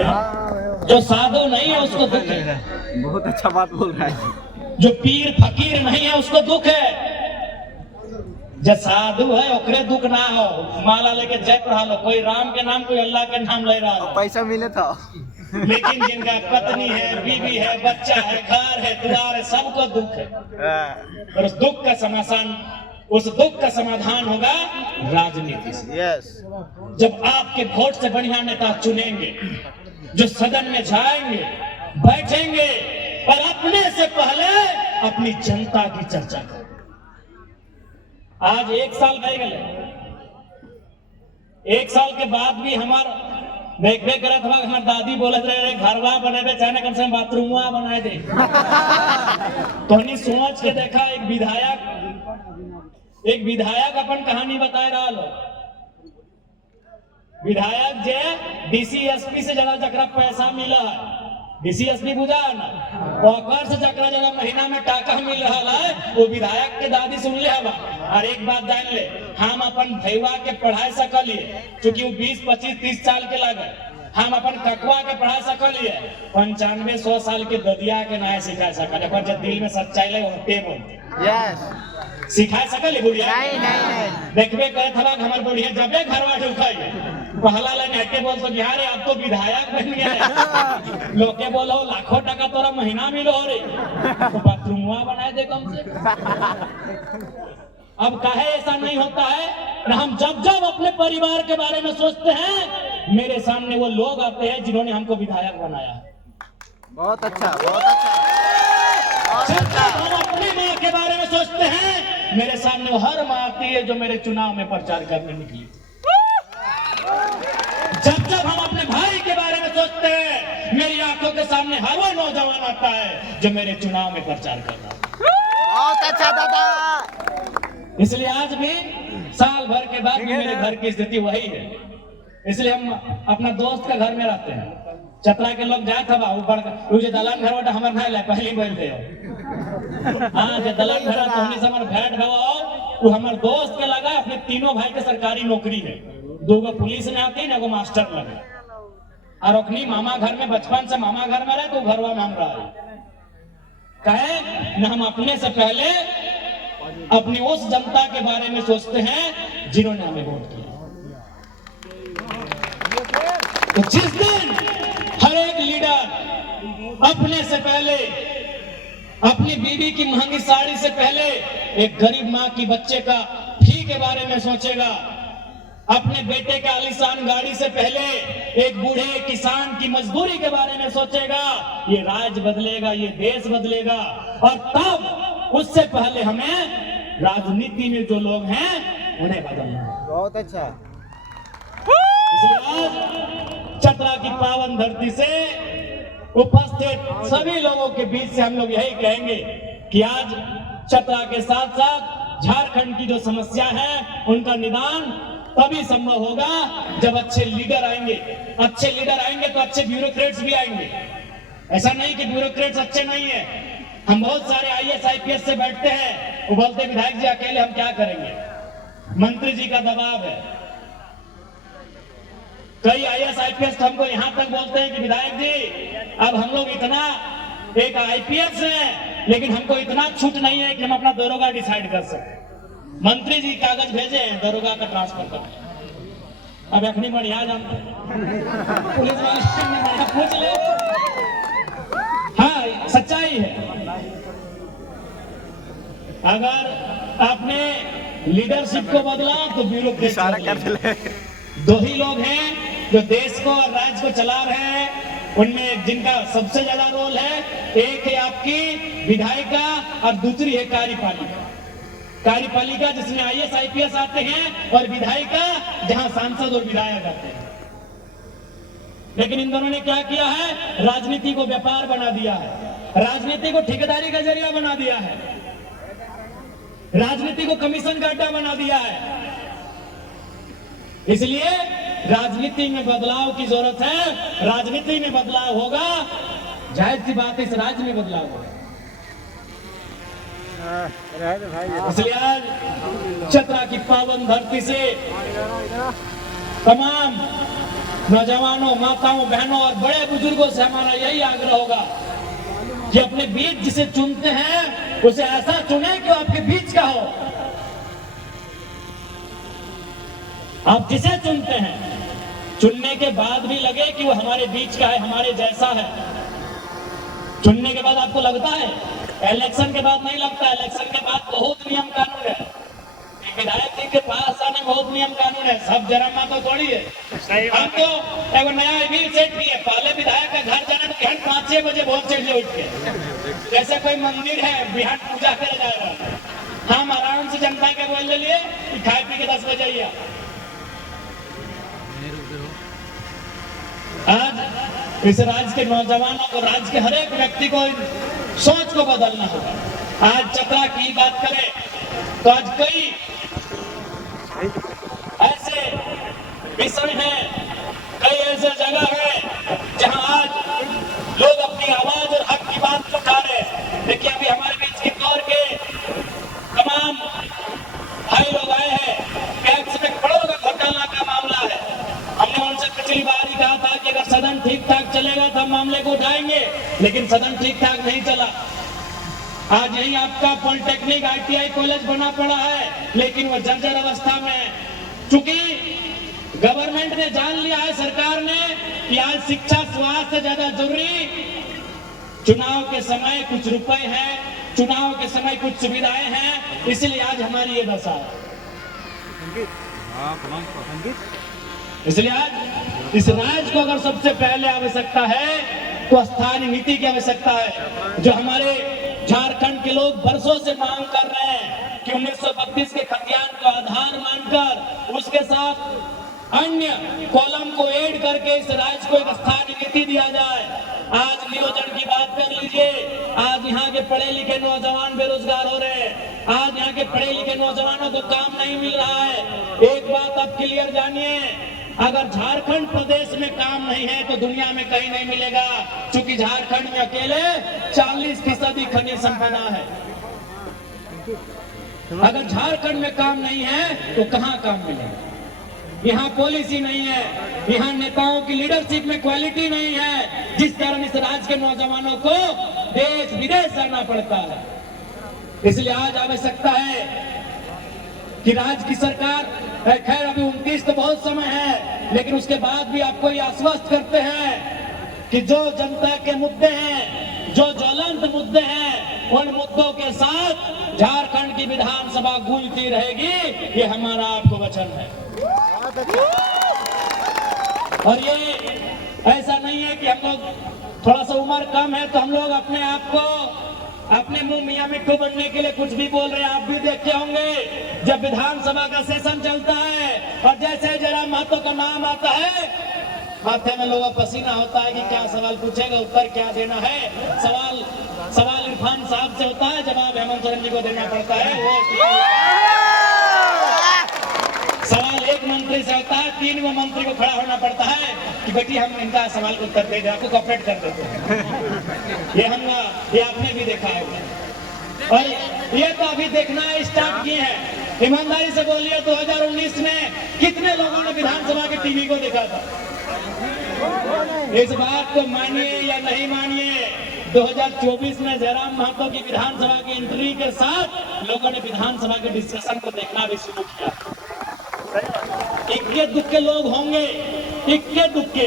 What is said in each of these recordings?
जो साधु नहीं है उसको दुख है। बहुत अच्छा बात बोल रहा है। जो पीर फकीर नहीं है उसको दुख है। जो साधु है ओकरे दुख ना हो, माला लेके जय पढ़ा लो, कोई राम के नाम कोई अल्लाह के नाम ले रहा हो, पैसा मिले था। लेकिन जिनका पत्नी है, बीवी है, बच्चा है, घर है, द्वार है, सबको दुख है। और उस दुख का समाधान, उस दुख का समाधान होगा राजनीति से। यस। जब आपके वोट से बढ़िया नेता चुनेंगे, जो सदन में जाएंगे, बैठेंगे और अपने से पहले अपनी जनता की चर्चा करें। आज 1 साल रह गए, 1 साल के बाद भी हमार देखबे करत हुआ, हमार दादी बोलत रहे घरवा बनेबे चाहे कम से कम बाथरूमवा बनाए दे। तो सोच के देखा, एक विधायक अपन कहानी बताए रहा लो। विधायक जे डीसी एसपी से ज्यादा जकरा पैसा मिला है, डीसी एसपी बुझा है ना, ओकर से जकरा ज्यादा महीना में टाका मिल रहा है, वो विधायक के दादी सुन ले हवा। और एक बात जान ले, हम अपन भैया के पढ़ाई सकलिए, चूंकि वो 20, 25, 30 साल के लगे, हम अपन ककवा के पढ़ा सकलिए, 95-100 साल के ददिया के ना सिखा सकल। पर जब दिल में सच्चाई लगे होते बोलते यस। सिखा सकल बुढ़िया नहीं। देखबे करे थवा हमार बुढ़िया जबे घरवा ढुकाई पहला लाइन हटके बोल तो बिहार अब तो विधायक बन गया। लोग के बोलो लाखों टका तोरा महीना मिलो हो रे, तो बाथरूमवा बनाए दे कम से। अब काहे ऐसा नहीं होता है ना, हम जब जब अपने परिवार के बारे में सोचते हैं, मेरे सामने वो लोग आते हैं जिन्होंने हमको विधायक बनाया। बहुत अच्छा, बहुत अच्छा। जब जब हम अपनी माँ के बारे में सोचते हैं, मेरे सामने वो हर माँ आती है जो मेरे चुनाव में प्रचार करने निकली। जब जब हम अपने भाई के बारे में सोचते हैं, मेरी आंखों के सामने हर वो नौजवान आता है जो मेरे चुनाव में प्रचार कर रहा है। बहुत अच्छा दादा। इसलिए आज भी साल भर के बाद भी मेरे घर की स्थिति वही है। इसलिए हम अपना दोस्त के घर में रहते हैं। चतरा के लोग जाए था ऊपर जो दलान घर वाला हमारे नहीं पहली बोलते हो। हाँ, जो दलान घर तो हमने समझ भेंट वो हमारे दोस्त के लगा, अपने तीनों भाई के सरकारी नौकरी है, 2 पुलिस में आती है, 1 मास्टर लगे। और अपनी मामा घर में बचपन से मामा घर में रहे तो घरवा में हम रहे। कहे न, हम अपने से पहले अपनी उस जनता के बारे में सोचते हैं जिन्होंने हमें वोट किया। तो जिस दिन हर एक लीडर अपने से पहले, अपनी बीवी की महंगी साड़ी से पहले, एक गरीब माँ की बच्चे का फी के बारे में सोचेगा, अपने बेटे के आलीशान गाड़ी से पहले एक बूढ़े किसान की मजदूरी के बारे में सोचेगा, ये राज्य बदलेगा, ये देश बदलेगा। और तब उससे पहले हमें राजनीति में जो लोग हैं उन्हें बदलना है। बहुत अच्छा। इसलिए आज चतरा की पावन धरती से उपस्थित सभी लोगों के बीच से हम लोग यही कहेंगे कि आज चतरा के साथ साथ झारखंड की जो समस्या है उनका निदान तभी संभव होगा जब अच्छे लीडर आएंगे। अच्छे लीडर आएंगे तो अच्छे ब्यूरोक्रेट्स भी आएंगे। ऐसा नहीं कि ब्यूरोक्रेट्स अच्छे नहीं है। हम बहुत सारे IAS IPS से बैठते हैं, वो बोलते विधायक जी अकेले हम क्या करेंगे, मंत्री जी का दबाव है। कई IAS IPS हमको यहाँ तक बोलते हैं कि विधायक जी अब हम लोग इतना एक IPS है, लेकिन हमको इतना छूट नहीं है कि हम अपना दरोगा डिसाइड कर सकें। मंत्री जी कागज भेजे हैं दरोगा का ट्रांसफर करने। अब अपनी बढ़िया जानते पुलिस वाले पूछ ले, हाँ सच्चाई है। अगर आपने लीडरशिप को बदला तो ब्यूरोक्रेसी। 2 ही लोग हैं जो देश को और राज्य को चला रहे हैं, उनमें जिनका सबसे ज्यादा रोल है, एक है आपकी विधायिका और दूसरी है कार्यपालिका। कार्यपालिका जिसमें IAS IPS आते हैं और विधायिका जहां सांसद और विधायक आते हैं। लेकिन इन दोनों ने क्या किया है, राजनीति को व्यापार बना दिया है, राजनीति को ठेकेदारी का जरिया बना दिया है, राजनीति को कमीशन का अड्डा बना दिया है। इसलिए राजनीति में बदलाव की जरूरत है। राजनीति में बदलाव होगा, जाहिर सी बात है इस राज्य में बदलाव होगा। इसलिए आज चतरा की पावन धरती से तमाम नौजवानों, माताओं, बहनों और बड़े बुजुर्गों से हमारा यही आग्रह होगा कि अपने बीच जिसे चुनते हैं उसे ऐसा चुने कि वो आपके बीच का हो। आप जिसे चुनते हैं, चुनने के बाद भी लगे कि वो हमारे बीच का है, हमारे जैसा है। चुनने के बाद आपको लगता है, इलेक्शन के बाद नहीं लगता। इलेक्शन के बाद बहुत नियम कानून है, विधायक जी के पास आने में बहुत नियम कानून है, सब जरा मातो थोड़ी है। हम तो एगो नया बिल सेट किए, पहले विधायक का घर जाने में 5-6 बजे बहुत चढ़ उठ के, जैसे कोई मंदिर है बिहार पूजा करे जाएगा। हम आराम से जनता के बोल लिए कि खाए पी के 10 बजे आइए। आज इस राज्य के नौजवानों को, राज्य के हर एक व्यक्ति को सोच को बदलना होगा। आज चतरा की बात करें तो आज कई ऐसे विषय हैं, कई ऐसे जगह है जहां आज लोग अपनी आवाज और हक की बात उठा रहे हैं। देखिए अभी हमारे बीच किन्नौर के तमाम भाई लोग आए हैं, टैक्स में करोड़ों का घोटाला का मामला है। हमने उनसे पिछली बार ही कहा था कि अगर सदन ठीक ठाक चलेगा तो हम मामले को उठाएंगे, लेकिन सदन ठीक ठाक नहीं चला। आज यही आपका पॉलिटेक्निक ITI कॉलेज बना पड़ा है, लेकिन वह जर्जर अवस्था में है। चूंकि गवर्नमेंट ने जान लिया है, सरकार ने, कि आज शिक्षा स्वास्थ्य से ज्यादा जरूरी चुनाव के समय कुछ रुपए हैं, चुनाव के समय कुछ सुविधाएं हैं, इसलिए आज हमारी ये दशा है। इसलिए आज इस राज्य को अगर सबसे पहले आवश्यकता है तो स्थानीय नीति की आवश्यकता है, जो हमारे झारखंड के लोग बरसों से मांग कर रहे हैं कि 1932 के खतियान को आधार मानकर उसके साथ अन्य कॉलम को ऐड करके इस राज्य को एक स्थानीय नीति दिया जाए। आज नियोजन की बात कर लीजिए, आज यहाँ के पढ़े लिखे नौजवान बेरोजगार हो रहे हैं, आज यहाँ के पढ़े लिखे नौजवानों को काम नहीं मिल रहा है। एक बात आप क्लियर जानिए, अगर झारखंड प्रदेश में काम नहीं है तो दुनिया में कहीं नहीं मिलेगा, क्योंकि झारखंड में अकेले 40% खनिज संपदा है। अगर झारखंड में काम नहीं है तो कहां काम मिलेगा? यहाँ पॉलिसी नहीं है, यहाँ नेताओं की लीडरशिप में क्वालिटी नहीं है, जिस कारण इस राज्य के नौजवानों को देश विदेश जाना पड़ता है। इसलिए आज आवश्यकता है कि राज्य की सरकार, खैर अभी 29 तो बहुत समय है, लेकिन उसके बाद भी आपको ये आश्वस्त करते हैं कि जो जनता के मुद्दे हैं, जो ज्वलंत मुद्दे हैं, उन मुद्दों के साथ झारखंड की विधानसभा गूंजती रहेगी, ये हमारा आपको वचन है। और ये ऐसा नहीं है कि हम लोग थोड़ा सा उम्र कम है तो हम लोग अपने आप को अपने मुंह मियां मिट्ठू बनने के लिए कुछ भी बोल रहे हैं। आप भी देखे होंगे जब विधानसभा का सेशन चलता है और जैसे जयराम महतो का नाम आता है, माथे में लोगों का पसीना होता है कि क्या सवाल पूछेगा, उत्तर क्या देना है। सवाल इरफान साहब से होता है, जवाब हेमंत सोरेन जी को देना पड़ता है। वो सवाल एक मंत्री से होता है, 3 मंत्री को खड़ा होना पड़ता है कि बेटी हम इनका सवाल को उत्तर दे, आपको कॉपरेट कर देते हैं। ये आपने भी देखा है, और ये तो अभी देखना स्टार्ट किए हैं। ईमानदारी से बोलिए, 2019 में कितने लोगों ने विधानसभा के टीवी को देखा था? इस बात को मानिए या नहीं मानिए, 2024 में जयराम महतो की विधानसभा की एंट्री के साथ लोगों ने विधानसभा के डिस्कशन को देखना भी शुरू किया। इक्के दुक्के लोग होंगे, इक्के दुक्के,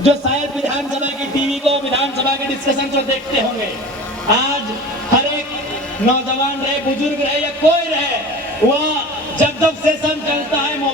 जो शायद विधानसभा की टीवी को, विधानसभा के डिस्कशन को देखते होंगे। आज हर एक नौजवान रहे, बुजुर्ग रहे या कोई रहे, वह जब सेशन चलता